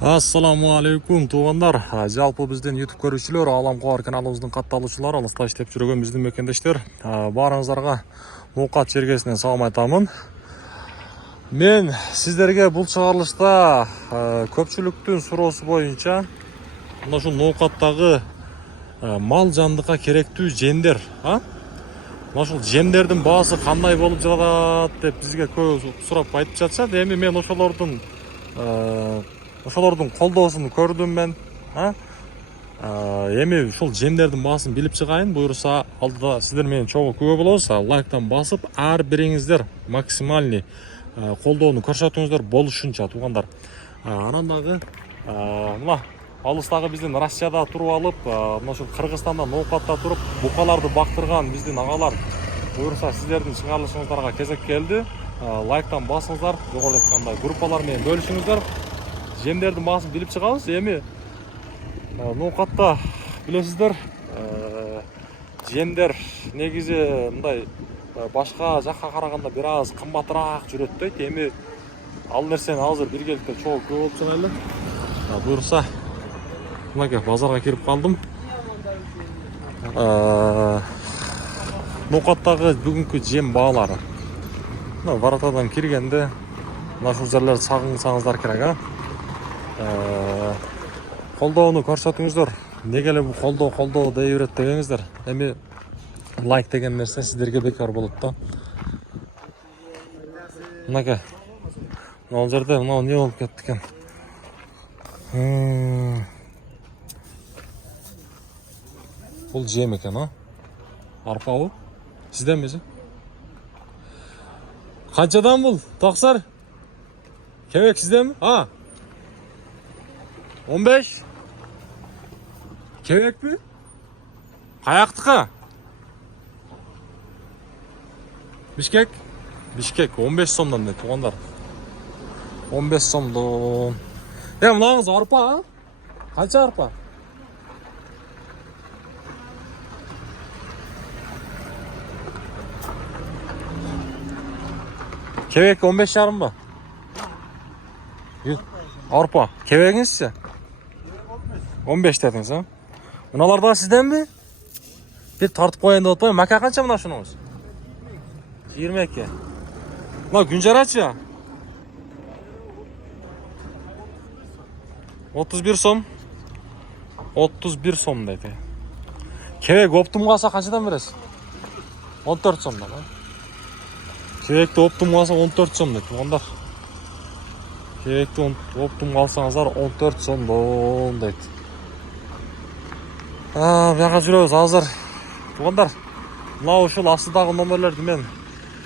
Assalamu alaikum туғандар. Жалпы бізден YouTube көрушілер, Алам Қуар каналымыздың қатталушылары, алыста іштеп жүрген біздің мекендештер. Барыңыздарға ноқат жергесінен салам айтамын. Мен сіздерге бұл шығарылышта көпшіліктің сұраусы бойынша мына шу ноқаттағы мал жандыққа керектүү жемдер, мына шу жемдердің басы қандай болып жатат деп бізге көп сұрап айтып жатышат. Эми мен ошолордун колдоосун көрдүм мен. Эми ушул жемдердин баасын билип чыгайын. Буюрса алдыда сиздер менен чогуу күбө болосуз. Лайктан басып, ар бириңиздер максимальный колдоону көрсөтүңүздөр болушунча туугандар. Анан дагы мына алыстагы биздин Россияда туруп алып, мына ушул Кыргызстанда ноокатта туруп букаларды бактырган биздин агалар буюрса сиздердин чыгарылышыңыздарга кезек келди. Лайктан басыңыздар, жогоруда айткандай группалар менен бөлүшүңүздөр. Жемдердің басын біліп шығамыз. Эми ноқатта білесіздер, жемдер негізі мындай башка жаққа қарағанда бир аз қымбатырақ жүрөт дейт. Эми ал нерсени азыр биргеликте чогуу көп болуп чыгайлы. Буюрса мынакей базарга кирип калдым. Ноқаттагы бүгүнкү жем баалары. Воротадан киргенде мына ушул жерлерди сагынсаңыздар керек, колдоону көрсөтүңүздөр. Неге эле бул колдоо дей берет дегеңиздер. Эми лайк деген нерсе сиздерге бекар болот да. Мынакей. Мына жерде мына не болуп кетти экен. Бул жем экен, арпабы. Сизден эмеси? Канчадан бул? Токсар? Кебек сизденби? 15? Кебек mi? Kayaktıka? Bişkek? Bişkek 15 somdan dedi onlar. 15 somdan. Ya mınağınız arpa ha? Kaça arpa? Kebek 15 yarım mı? Arpa. Kebeğinizse? 15 dediniz ha? Mınalar da sizden mi? Bir tartıp koyun da otmayın. Maka kança mına şununuz? 22. Mına güncer aç ya. 31 som. 31 som dedi. Kebek optum kalsa kaçadan veresin? 14 somdan ha? Kebekte optum kalsa 14 som dedi. Onlar. Kebekte optum kalsanızlar 14 somdan dedi. Buyaqa жүрөбүз азыр. Туугандар, мына ушул астыдагы номерлерди мен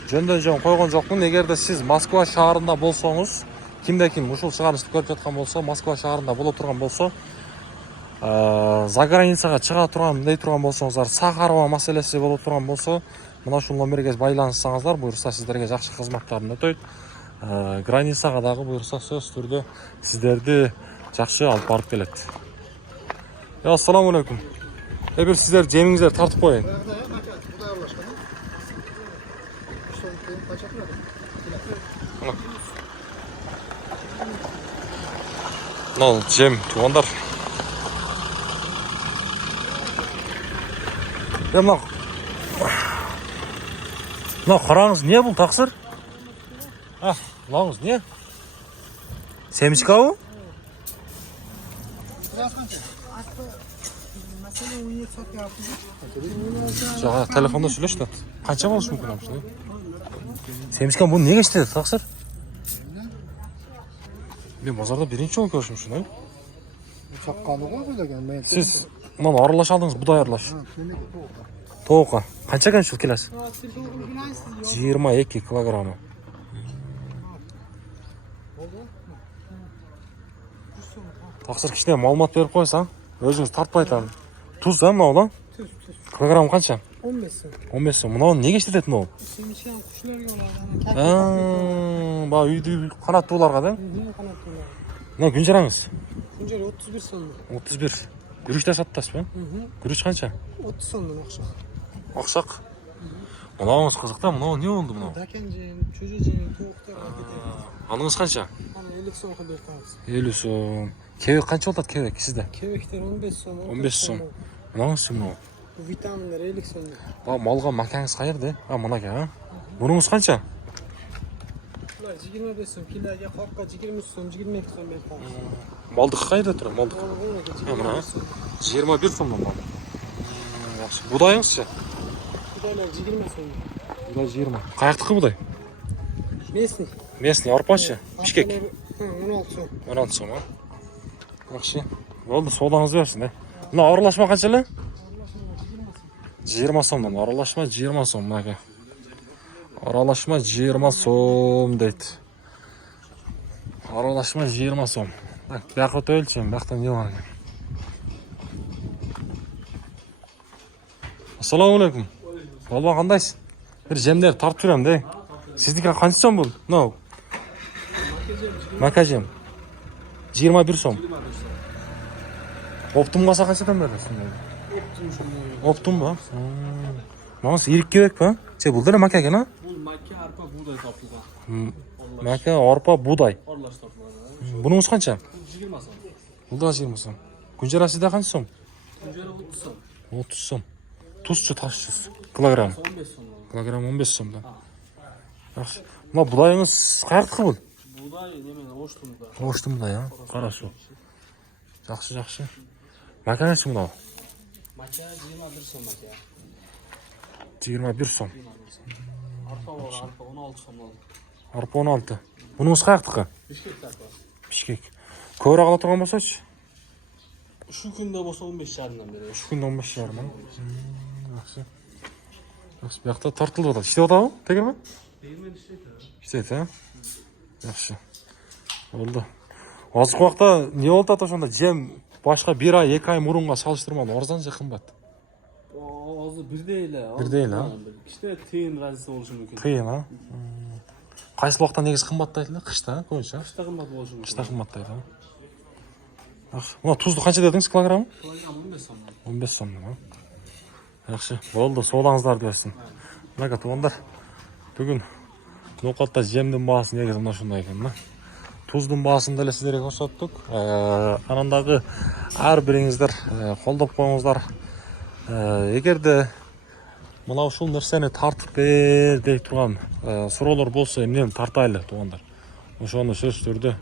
жөндөн койгон жокмун. Эгерде сиз Москва шаарында болсоңуз, кимде-ким ушул чыгарылышты көрүп жаткан болсо, Москва шаарында боло турган болсо, за границага чыга турган, дей турган болсоңуздар, Сахарова маселеси боло турган болсо, мына ушул номерге байланышсаңыздар, буюрса сиздерге жакшы кызматтарын өтөйт. Границага дагы буюрса сөз түрдө сиздерди жакшы алып барып келет. Assalamu alaikum. Bir sizler cemingizler tartıp koyun. Ne oldu cem tuğanlar? Ya ne karağınız niye bu taksır? Lağınız niye? Semişka o? Жаңа telefonda сөйлеш та. Қанша болушы мүмкін амшы? Семишкан бұны неге істеді, тақсыр? Мен базарда бірінші жол көршім шын, Çakkalı koy böyle. Siz мынаны аралаш алдыңыз, бұдай аралаш. Тоғқа. Қанша қаншыл келесі? 22 килограммы. Тақсыр кішіне малымат беріп қойсаң, өзіңіз тартпай айтамын. Tuz da mı oğlan? Tuz. Kilogram kaça? 15 sene. 15 sene. Buna ne geçti dedin oğlum? Semişen kuşlar yolar. Bak üydü kanat dolarga değil mi? Kanat dolar. Ne günceriniz? Güncer 31 sonunda. 31. Gürüçler sattas mı? Gürüç kaça? 30 sonundan akşam. Aksak? Мынауыңыз қызық та, мынау не болды мынау? Дакенжин, чужужин, тоқтар кетеді. Аныңыз қанша? Ана 50 сомға беріп қаламыз. 50 сом. Кебек қанша болады кебек сізде? Кебектер 15 сом. 15 сом. Мынауыңыз мынау? Bu vitaminler 50 сом. Малға макаңыз қайырды? Мынаке, а? Бұныңыз қанша? Бұлар 25 сом, килоға қапқа 20 сом, 22 сом беріп қаламыз. Малдық қайда тұр? Малдық. Мына 21 сомнан мал. Жақсы. Будайыңыз ше? Budaylar 20 сом. Будай 20. Қаяқтықы будай? Местный. Местный арпа ше? Бішкек. 16 сом. 16 сом, а? Жақсы. Болды, содаңыз берсін, Мына аралашма қаншалы? 20 сомнан. Аралашма 20 сом, мынаке. Аралашма 20 сом дейді. Аралашма 20 сом. Бияқы өтөлчем, бияқтан не бар екен? Ассаламу-алейкум. Болба қандайсыз? Бір жемдер тартып жүрем де. Сіздікі қанша сом бұл? Мынау. Мака жем. 21 сом. Оптым қаса қаншадан бересің? Оптым ба? Маңыз ерік кебек па? Бұл да мака екен, а? Бұл мака, арпа, будай тапылған. Мака, арпа, будай. Аралаш тапылған. Бұныңыз қанша? 20 сом. Бұл да 20 сом. Күнжара сізде қанша сом? Күнжара 30 сом. 30 сом. Тұзшы тасшысыз. Килограмм. 15 сом. Килограмм 15 сом да. Жақсы. Мына бұдайыңыз қаяқтықы бұл? Будай немен оштымда. Оштым бұдай, а? Қарашу. Жақсы, жақсы. Маканасы мынау? Мака 21 сом мака. 21 сом. Арпа бар, арпа 16 сом алды. Арпа 16. Бұныңыз қаяқтықы? Бішкек арпа. Бішкек. Көбірек ала тұрған болсачы? Şu күнде болса 15 жарымдан береді. 3 күнде 15 жарым. Жақсы. Жақсы, бұяқта тартылып отады. Іште отады? Тегермен? Тегермен іштейді. İşte ha. Yaxşı. Oldu. Azık vaqtda ne oldu ata sonda jam başqa 1 ay 2 ay murunga salıştırmalı. Arzanca qımbat. Azı birde elə. Birde elə, ha? İşte teyin razisi oluşu mümkün. Тыйын, а? Qaysı vaqtda негіз qımbatdaydı? Qışda, көбінше. Qışta qımbat oluşu mümkün. Qışda qımbatdaydı. Muna tuzdu qancha dediniz kilogramı? Kilogram 15 сом. 15 сомдан, ha? Yaxşı. Oldu, soğuğuңыздарды берсін. Мына туғандар. Бүгін ноқатта жемдің бағасы негізі мына шундай екен, да? Туздың бағасын да сіздерге көрсеттік. Анандағы әрбіріңіздер қолдап қойыңыздар. Егерде мынау ушул нерсени тартып бер деп турган суроолор болсо эмнени тартайлы туугандар. Ошону сөзсүз түрдө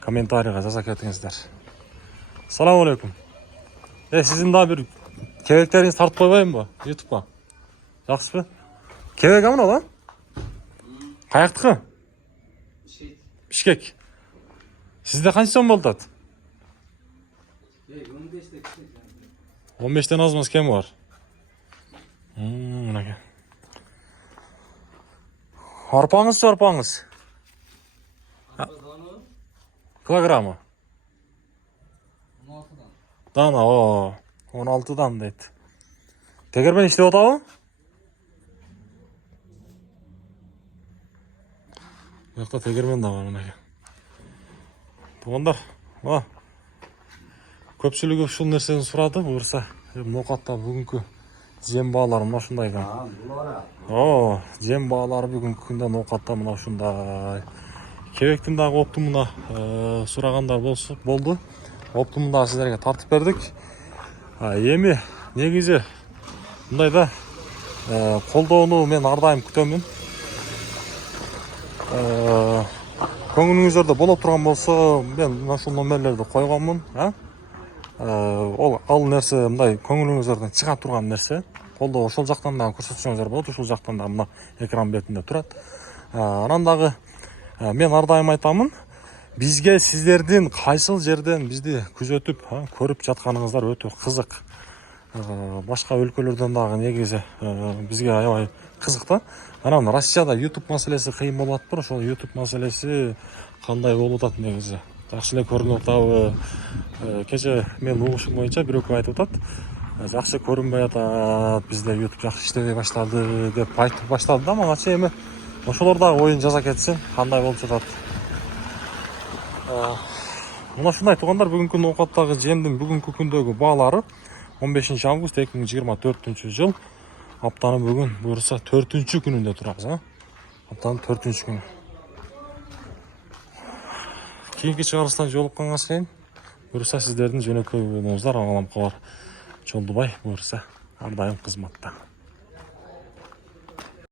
комментарийга жаза кетиңиздер. Assalamu alaikum. Sizin daha bir kebeklerinizi tartıp koyayım mı? YouTube'a. Жақсы. Kebek amına lan? Kayaktıkı? Bişkek. Sizde kaç son oldu? 15'ten azmaz kim var? Arpağınız arpağınız. Kilogramı. Dana o. 16'dan deydi. Tegermen işte o da o? Yoqda tegermen de var mına. Туғандар, көпшілігі ушул нерсени сурады, буюрса, ноқатта бүгүнкү жем баалары мына ушундай экен. Жем баалары бүгүнкү күндө ноқатта мына ушундай. Кебектин дагы оптумуна сурагандар болду. Оптумун сіздерге тартып бердик. Эми негизи мындай да колдоону мен ар дайым күтөмүн. Көңүлүңүздөрдө боло турган болсо, мен ушул номерлерди койгонмун, ал нерсе мындай көңүлүңүздөрдөн чыга турган нерсе. Колдоо ошол жактан дагы көрсөтсөңүздөр болот, ушул жактан да мына экран бетинде турат. Анан дагы мен ар дайым айтамын, бизге сиздердин кайсыл жерден бизди күзөтүп, көрүп жатканыңыздар өтө кызык. Башка өлкөлөрдөн дагы негизи бизге аябай кызык да. Анан Россияда YouTube маселеси кыйын болуп атпыр, ошол YouTube маселеси кандай болуп атат негизи. Жакшы эле көрүнүп атабы? Кече мен угушум боюнча бирөкөө айтып атат. Жакшы көрүнбөй атат, бизде YouTube жакшы иштебей баштады деп айтып баштады да, мага эми ошолор дагы оюн жаза кетсин, кандай болуп жатат. Мына ушундай туугандар, бүгүнкү ноокаттагы жемдин бүгүнкү күндөгү баалары 15 август 2024 жыл. Аптанын бүгін бұйырса 4-ші күнінде тұрамыз, а? Аптанын 4-ші күні. Кейінгі шығарыстан жолыққанға сайын бұйырса сіздердің жөнекей болуыңыздар, ағалам қалар Жолдыбай бұйырса әрдайым қызматта.